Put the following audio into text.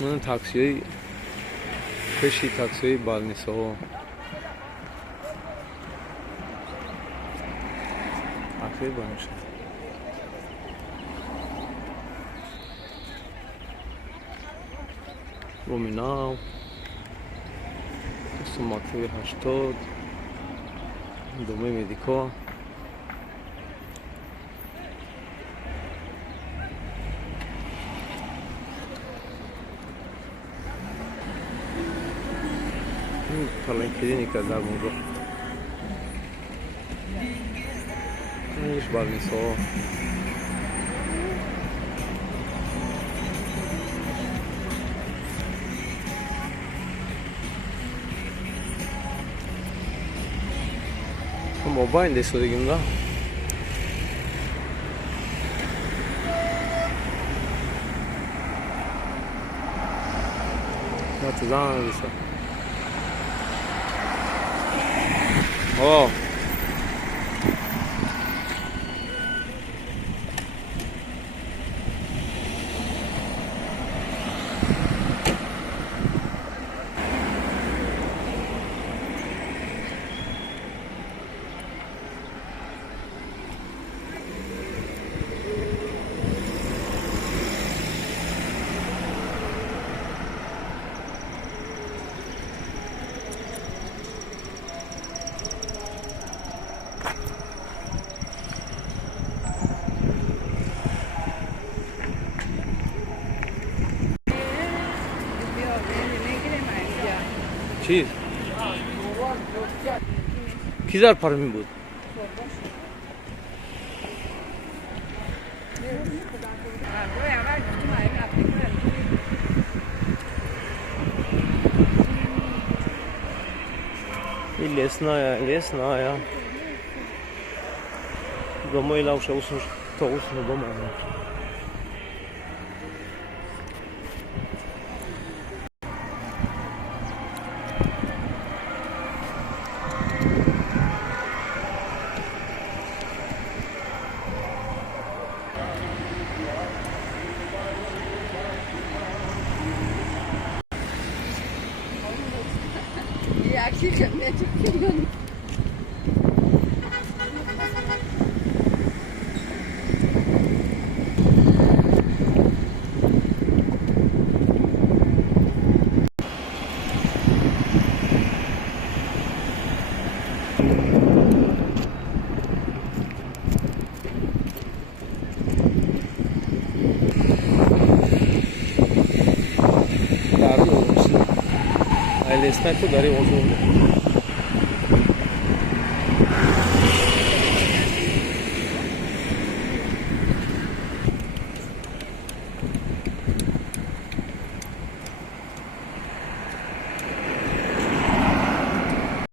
من تاکسی پشی تاکسی بالنیسو تاکسی بانش رومیناو سوماکوی 80 دومه مدیکو Клиника да гунго. Иш больницо. Мобайн десо дигим да. Натзан десо. О. چیز کی زار پرمی بود این лесная домой лауша усуш то усну дома Лесная, то дари озон.